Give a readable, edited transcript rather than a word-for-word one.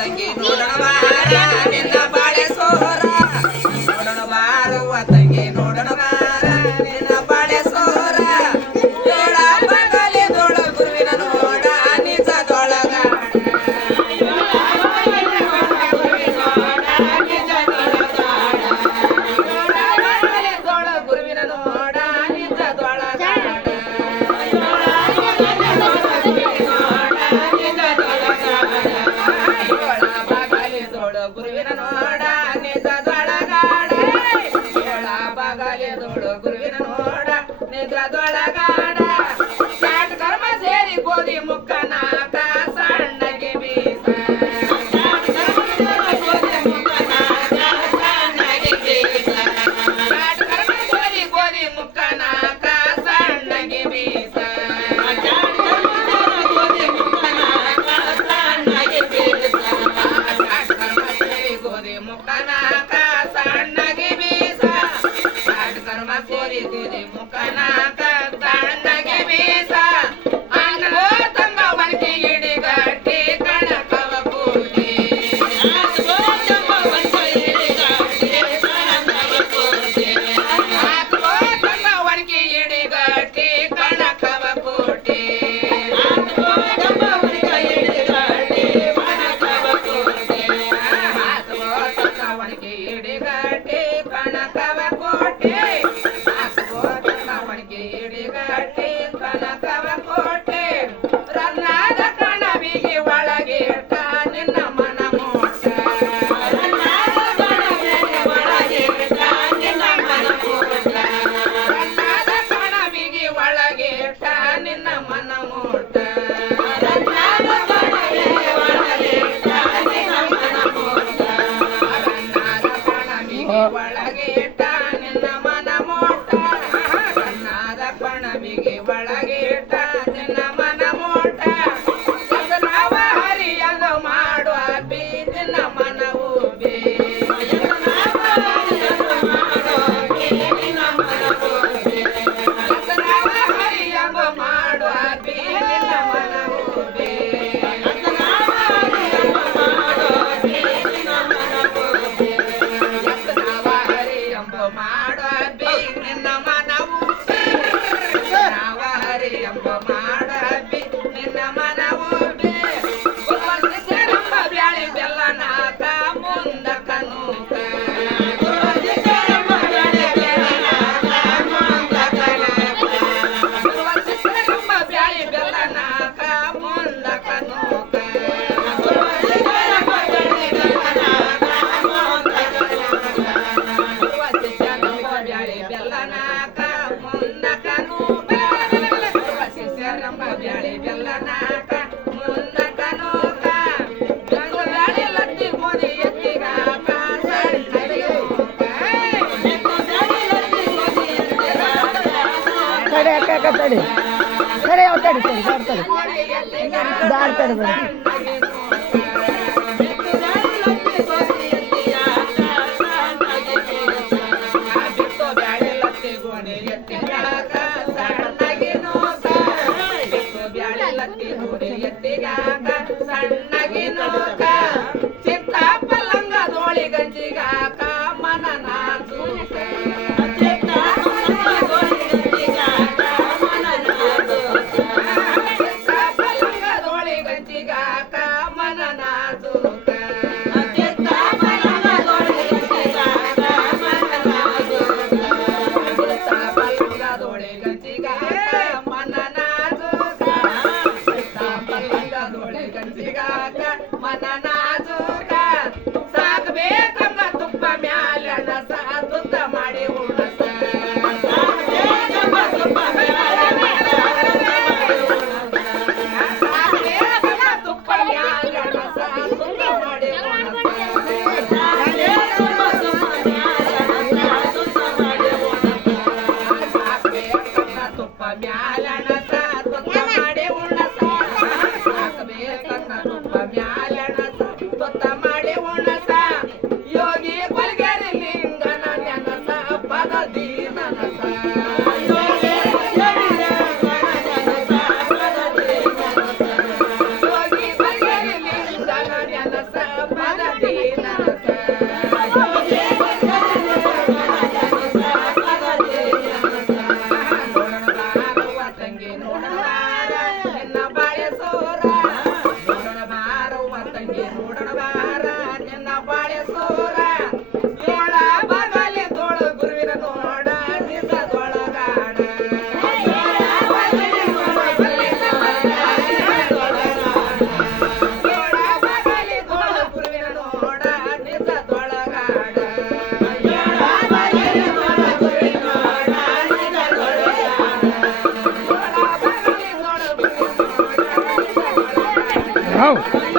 ತಂಗಿ ನೋಡೋಣ ಬಾರ ನಿನ್ನ ಬಾಳೆ ಸೋರ ನೋಡೋಣ ಬಾರುವ ತಂಗಿ ನೋಡೋಣ ಬಾರ ನಿನ್ನ ಬಾಳೆ ಸೋರ ಜೋಳ ಬಗಲಿ ದೊಳ ಗುರುವಿನ ನೋಡ ನಿಜದೊಳಗ ಗುರುವಿನ ನೋಡ ನಿಜದೊಳಗ ಗುರುವಿನ ನೋಡ ನಿಜದೊಳಗಾಡ ಜೋಳ ಬಗಲಿ ದೊಳ ಗುರುವಿನ ನೋಡ ನಿಜದೊಳಗಾಡ ಚಾಟ್ ಕರ್ಮ ಸೇರಿ ಗೋಧಿ ಮುಕ್ಕ ನಾಕ ಸಣ್ಣಗೆ ಬೀಸ ಚಾಟ್ ಕರ್ಮ ಸೇರಿ ಗೋಧಿ ಮುಕ್ಕ ನಾಕ ಸಣ್ಣಗೆ ಬೀಸ ಗೋಧಿ ಮುಖನಾಕ ಸಣ್ಣಗೆ ಬೀಸ ಚಾಟ್ ಕರ್ಮ ಸೇರಿ ಗೋಧಿ ಮುಖನಾಕ ಸಣ್ಣಗೆ ಬೀಸ ಅನ್ನೋ ತಂಗ ಒಣಗಿ ಇಡಿಗಟ್ಟಿ ಕಣಕವ ಕೂಡಿ ಹಾಕೋ ತಂಗ ಒಣಗಿ ಇಡಿಗಟ್ಟಿ ಕಣಕವ ಕೂಡಿ ಒಣಗಿ ಇಡಿಗಟ್ಟಿ ಕಣಕವ ಕೋಟೆ ಹಾಕೋ ತಂಗ ಒಣಗಿ ಇಡಿಗಟ್ಟಿ ಕಣಕವ ಕೋಟೆ ರನ್ನಾದ ಕಣವಿಗೆ ಒಳಗಿಟ್ಟ ನಿನ್ನ ಮನ ಮೋಟ ರನ್ನಾದ ಕಣವಿಗೆ ಒಳಗಿಟ್ಟ ನಿನ್ನ ಮನ ಮೋಟ ಒಳಗೆ ಇಟ್ಟ ನಿನ್ನ ಮನ ಮೋಟ ಕಣ್ಣಾದ ಕಣವಿಗೆ ಒಳಗೆ ಇಟ್ಟ ನಿನ್ನ ಮನ ಮೋಟ ನಾವು ಹರಿಯಂಗ ಮಾಡುವ ಬಿ ನಿನ್ನ ಮನವು ಬಿ ಹರಿಯಂಗ ಮಾಡುವ ಬಿ ನಿನ್ನ ಮನವು ಬಿ ಮಾಡುವ ಬಿ ನಿನ್ನ ಮನವು ನಾವ ಹರಿ ಎಂಬ ಮಾಡುವ ಬಿ ನಿನ್ನ ಮನವು ಬಿ ಗುರುವರ್ಷಿಸರಂಬ ಬ್ಯಾಳಿ ಬೆಲ್ಲ ನಾಕ ಮುಂದ ಕನೂಕ ಗುರುವರ್ಷಿಸರಂಬ ಬ್ಯಾಳಿ ಬೆಲ್ಲ ನಾಕ ಮುಂದ ಕನೂಕ ಬೆಲ್ಲನಾಕ ಮುಂದ ಕನೂಕ ಶಿಷ್ಯರಂಬ ಬ್ಯಾಳಿ ಬೆಲ್ಲನಾಕ ಮುಂದ ಕನೂಕ ಗಂಗು ಬ್ಯಾಳಿ ಲತ್ತಿ ಗೋಧಿ ಎತ್ತಿಗಾಕ ಸಣ್ಣಗೆ ತಡೆ ಅಕ್ಕ ತಡೆ ತಡೆ ತಡೆ ತಡೆ ದಾರ್ ತಡೆ ಬರ ಸಣ್ಣಗೆ ನೋಕ ಚಿತ್ತ ಪಲಂಗ ದೋಳಿ ಗಂಜಿಗಾಕ ಮನ ನಾಜೂಕ ಚಿತ್ತ ಪಲಂಗ ದೋಳಿ ಗಂಜಿಗಾಕ ಮನ ನಾಜೂಕ ಪಲಂಗ ದೋಳಿ ಗಂಜಿಗಾಕ ಮನ ನಾಜೂಕ ದೋಳಿ ಗಂಜಿಗಾಕ ಮನ ನಾಜೂಕ ಸಾಕಬೇಕಂಗ ತುಪ್ಪ ಮ್ಯಾಲಣ ಸಾದುತ್ತ ಮಾಡಿ ಉಣಸ ಸಾಕಬೇಕಂಗ ತುಪ್ಪ ಮ್ಯಾಲಣ ಸಾದುತ್ತ ಮಾಡಿ ಸಾಕಬೇಕಂಗ ತುಪ್ಪ ಮ್ಯಾಲಣ ಸಾದುತ್ತ ಮಾಡಿ ಉಣಸ ಸಾಕಬೇಕಂಗ ತುಪ್ಪ ಮ್ಯಾಲಣ ಹೌದು